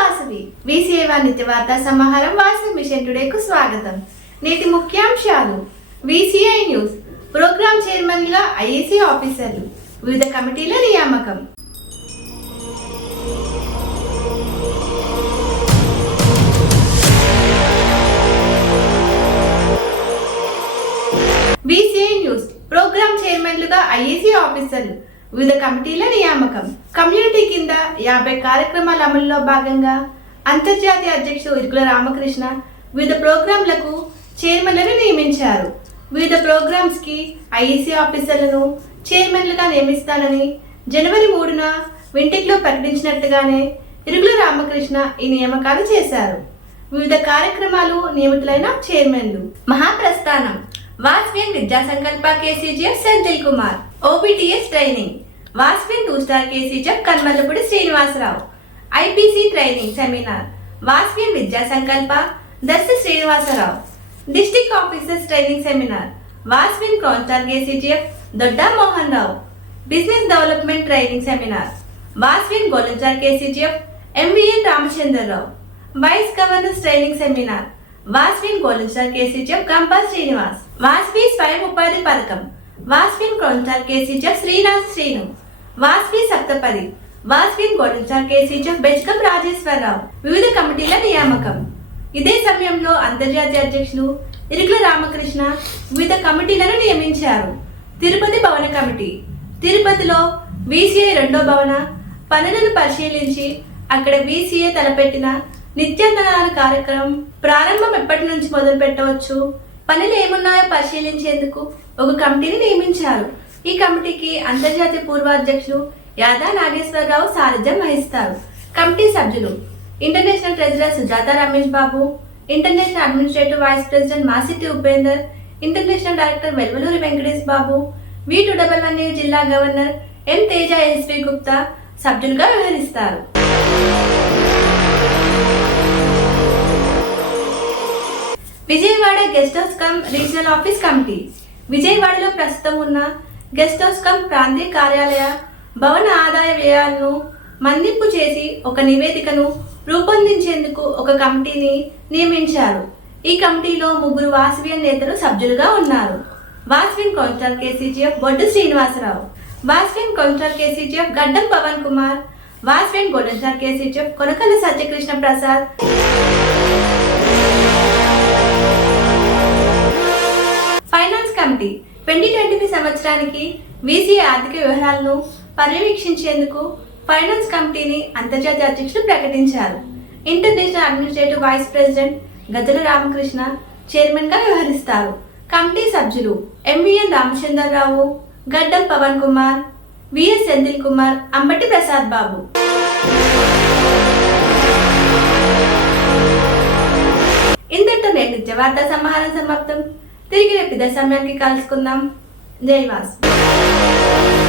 వాసవి. విసిఏవా నిత్య వార్తా సమాహారం వాసవి మిషన్ టుడేకు స్వాగతం. నేటి ముఖ్యాంశాలు. VCI news. ప్రోగ్రామ్ చైర్మన్గా ఐఏసీ ఆఫీసర్లు. వివిధ కమిటీల నియామకం. VCI news. ప్రోగ్రామ్ చైర్మన్లుగా ఐఏసీ ఆఫీసర్లు. వివిధ కమిటీల నియామకం. కమ్యూనిటీ కింద యాభై కార్యక్రమాల అమలులో భాగంగా అంతర్జాతీయ అధ్యక్షుడు ఇరుకుల రామకృష్ణ వివిధ ప్రోగ్రాంలకు చైర్మన్లను నియమించారు. వివిధ ప్రోగ్రామ్స్కి ఐఈసీ ఆఫీసర్లను చైర్మన్లుగా నియమిస్తానని జనవరి మూడున వింటిక్లో ప్రకటించినట్టుగానే ఇరుగుల రామకృష్ణ ఈ నియామకాలు చేశారు. వివిధ కార్యక్రమాలు నియమితులైన చైర్మన్లు. మహాప్రస్థానం. Vasavian Vidya Sankalpa KCGF Senthil Kumar. OBTS training. Vasavian two star KCGF Kanmallapudi Srinivasarao. IPC training seminar. Vasavian Vidya Sankalpa. Darshi Srinivasarao. District officers training seminar. Vasavian councillor KCGF Dodda Mohan Rao. Business development training seminar. Vasavian golden star KCGF MVN Ramachandrarao. Vice governors training seminar. Vasavian golden star KCGF Gampa Srinivas. Vasavi స్వయం ఉపాధి పథకం. Vasavian crown star KCGF Srinath Srinu. Vasavi Saptapadi. Vasavian golden star KCGF Bejgam Rajeshwararao. వివిధ కమిటీల నియామకం. ఇదే సమయంలో అంతర్జాతీయ అధ్యక్షులు ఇరుకుల రామకృష్ణ వివిధ కమిటీలను నియమించారు. తిరుపతి భవన కమిటీ. తిరుపతిలో వీసీఐ రెండో భవన పనులను పరిశీలించి అక్కడ వీసీఏ తలపెట్టిన నిత్యాన్నదాన కార్యక్రమం ప్రారంభం ఎప్పటి నుంచి మొదలు పెట్టవచ్చు పనులు ఏమున్నాయో పరిశీలించేందుకు ఒక కమిటీని నియమించారు. ఈ కమిటీకి అంతర్జాతీయ పూర్వాధ్యక్షులు యాదా నాగేశ్వరరావు సారథ్యం వహిస్తారు. కమిటీ సభ్యులు international treasurer Sujatha Ramesh Babu international administrative vice president Masiti Upender international director Velvaluri Venkatesh Babu V two double one జిల్లా governor M Teja SV Gupta సభ్యులుగా వ్యవహరిస్తారు. Guest house cum regional office committee విజయవాడలో ప్రస్తుతం ఉన్న guest house come ప్రాంతీయ కార్యాలయ భవన ఆదాయ వ్యయాలను మందింపు చేసి ఒక నివేదికను రూపొందించేందుకు ఒక కమిటీని నియమించారు. ఈ కమిటీలో ముగ్గురు వాసవియన్ నేతలు సభ్యులుగా ఉన్నారు. Vaswin councillor KCGF Boddu Srinivasarao Vaswin councillor KCGF Gaddam Pawan Kumar Vaswin గొడెన్సార్ KCGF Konakala Satyakrishna Prasad finance committee twenty twenty five సంవత్సరానికి వీసీ ఆర్థిక వ్యవహారాలను పర్యవేక్షించేందుకు ఫైనాన్స్ కమిటీని అంతర్జాతీయ అధ్యక్షులు ప్రకటించారు. International administrative vice president Gajala Ramakrishna చైర్మన్గా వ్యవహరిస్తారు. కమిటీ సభ్యులు ఎంవిఎన్ రామచంద్రరావు గడ్డం పవన్ కుమార్ విఎస్ సెందిల్ కుమార్ అంబటి ప్రసాద్ బాబు. ఇంతటితో నేటి నిత్య వార్తా సమాహారం సమాప్తం. తిరిగి రేపు ఇదే సమయానికి కలుసుకుందాం. జై వాసు.